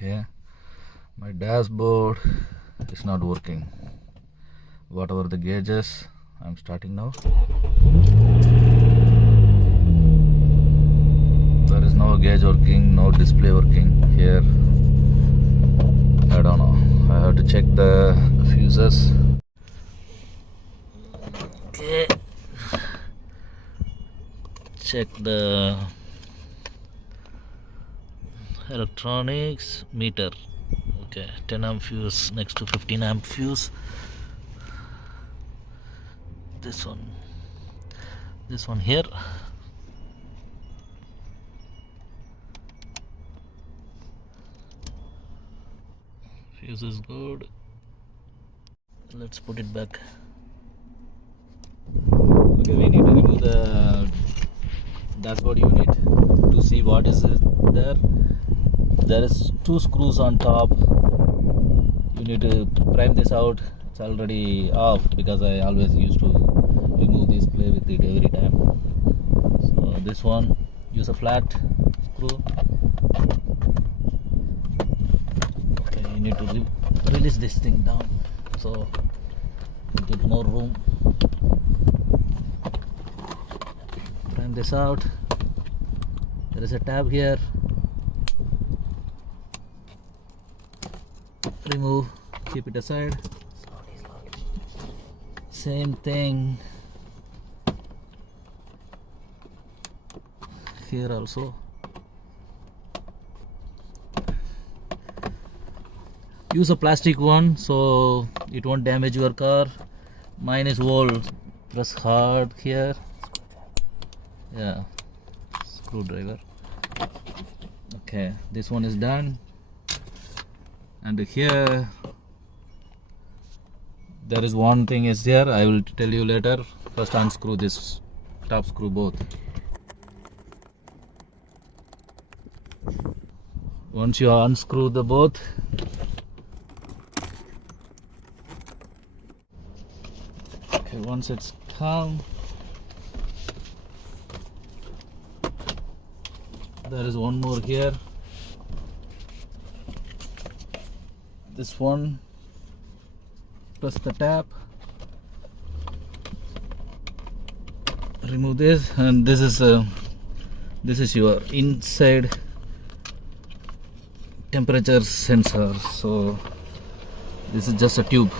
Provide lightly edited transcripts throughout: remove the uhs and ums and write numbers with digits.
Okay, my dashboard is not working. Whatever the gauges, I'm starting now. There is no gauge working, no display working here. I don't know. I have to check the fuses. Okay. Check the electronics meter. Okay, 10 amp fuse next to 15 amp fuse. This one here. Fuse is good. Let's put it back. Okay, we need to remove the dashboard unit to see what is there. There is 2 screws on top. You need to prime this out. It's already off because I always used to remove this, play with it every time. So this one, use a flat screw. Okay, you need to release this thing down so you get more room. Prime this out. There is a tab here. Remove, keep it aside. Same thing here also. Use a plastic one so it won't damage your car. Mine is old. Press hard here. Yeah, screwdriver. Okay, this one is done. And here there is one thing is here. I will tell you later. First unscrew this top screw both. Once you unscrew the both, okay, once it's calm, there is one more here. This one, press the tab, remove this, and this is your inside temperature sensor. So this is just a tube.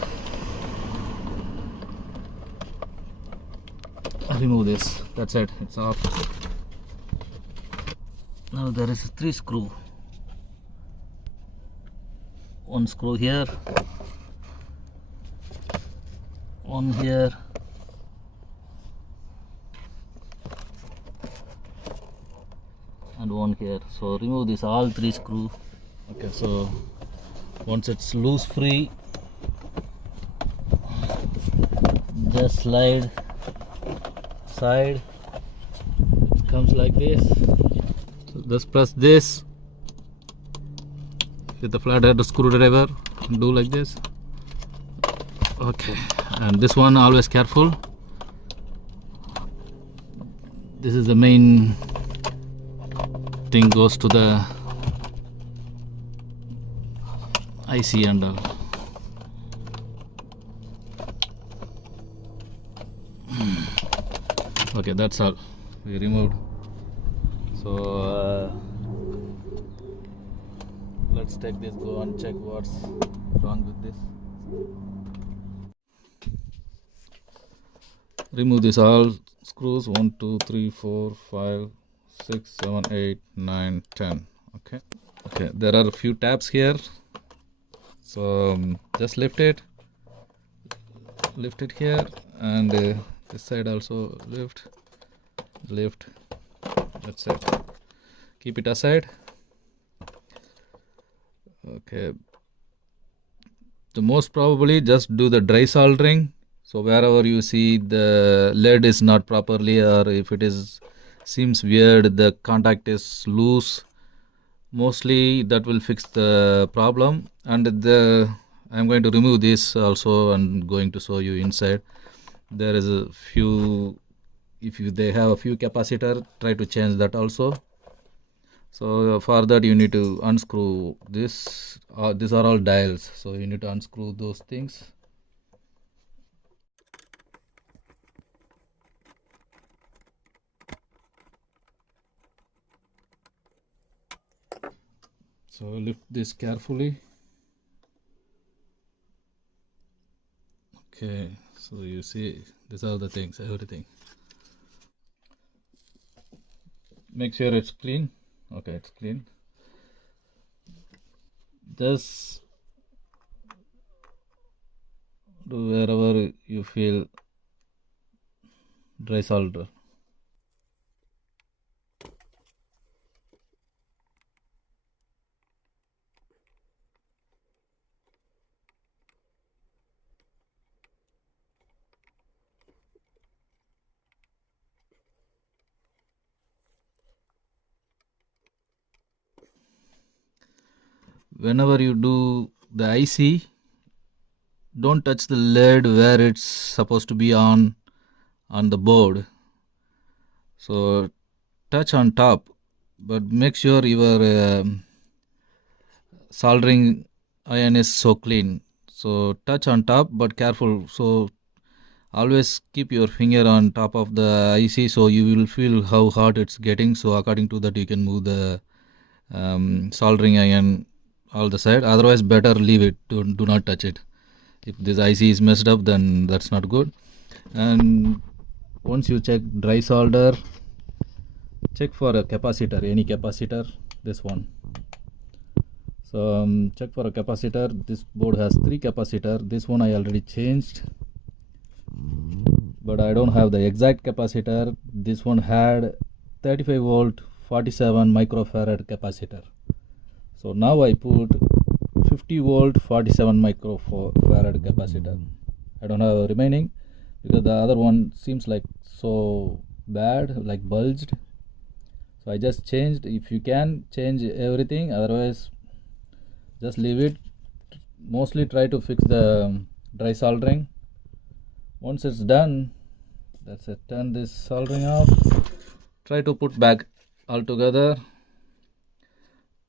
Remove this. That's it. It's off. Now there is 3 screw. One screw here, one here, and one here. So remove this all 3 screw. Okay, so once it's loose free, just slide side. It comes like this. So just press this with the flathead screwdriver and do like this. Okay, and this one always careful. This is the main thing, goes to the IC and all. Okay, that's all we removed. So let's take this, go and check what's wrong with this. Remove this all screws. 1 2 3 4 5 6 7 8 9 10. Okay, there are a few tabs here, so just lift it here, and this side also lift. That's it. Keep it aside. Okay, so most probably just do the dry soldering. So wherever you see the lead is not properly, or if it is seems weird, the contact is loose, mostly that will fix the problem. And I'm going to remove this also and going to show you inside. There is a few, if they have a few capacitor, try to change that also. So for that you need to unscrew this. These are all dials, so you need to unscrew those things. So lift this carefully. Okay, so you see these are the things, everything. Make sure it's clean. Okay, it's clean. Just do wherever you feel dry solder. Whenever you do the IC, don't touch the lead where it's supposed to be on the board. So touch on top, but make sure your soldering iron is so clean. So touch on top, but careful. So always keep your finger on top of the IC, so you will feel how hot it's getting. So according to that, you can move the soldering iron all the side. Otherwise, better leave it. Do not touch it. If this IC is messed up, then that's not good. And once you check dry solder, check for a capacitor, any capacitor, this one. So check for a capacitor. This board has 3 capacitor. This one I already changed, but I don't have the exact capacitor. This one had 35 volt 47 microfarad capacitor. So now I put 50 volt 47 microfarad capacitor. I don't have remaining because the other one seems like so bad, like bulged. So I just changed. If you can change everything, otherwise just leave it. Mostly try to fix the dry soldering. Once it's done, that's it. Turn this soldering off. Try to put back all together.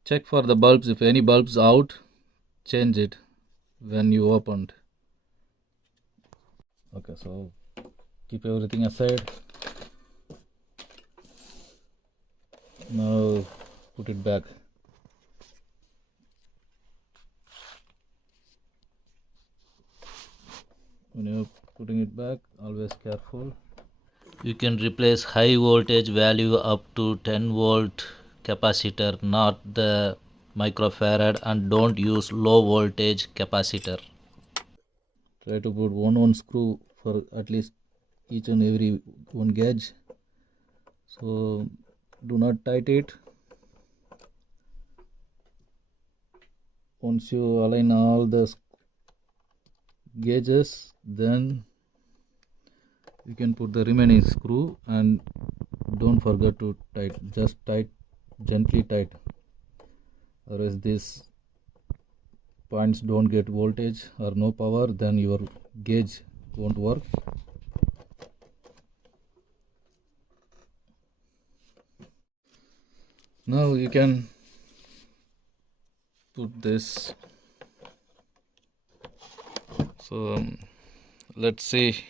Check for the bulbs. If any bulbs out, change it when you opened. Okay, so keep everything aside. Now put it back. When you're putting it back, always careful. You can replace high voltage value up to 10 volt capacitor, not the microfarad, and don't use low voltage capacitor. Try to put one screw for at least each and every one gauge. So do not tighten it. Once you align all the gauges, then you can put the remaining screw, and don't forget to tighten. Just gently tight, otherwise these points don't get voltage or no power, then your gauge won't work. Now you can put this. So let's see,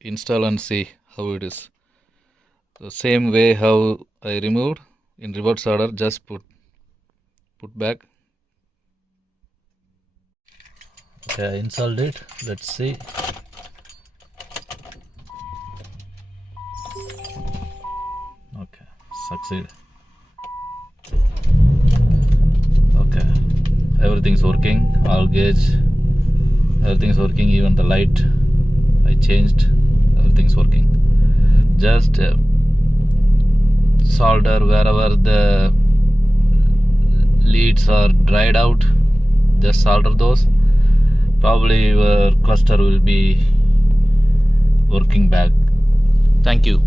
install and see how it is. The same way how I removed in reverse order, just put back. Okay, I installed it. Let's see. Okay, succeed. Okay, everything's working. All gauge, everything's working. Even the light I changed, everything's working. Just solder wherever the leads are dried out. Just solder those. Probably your cluster will be working back. Thank you.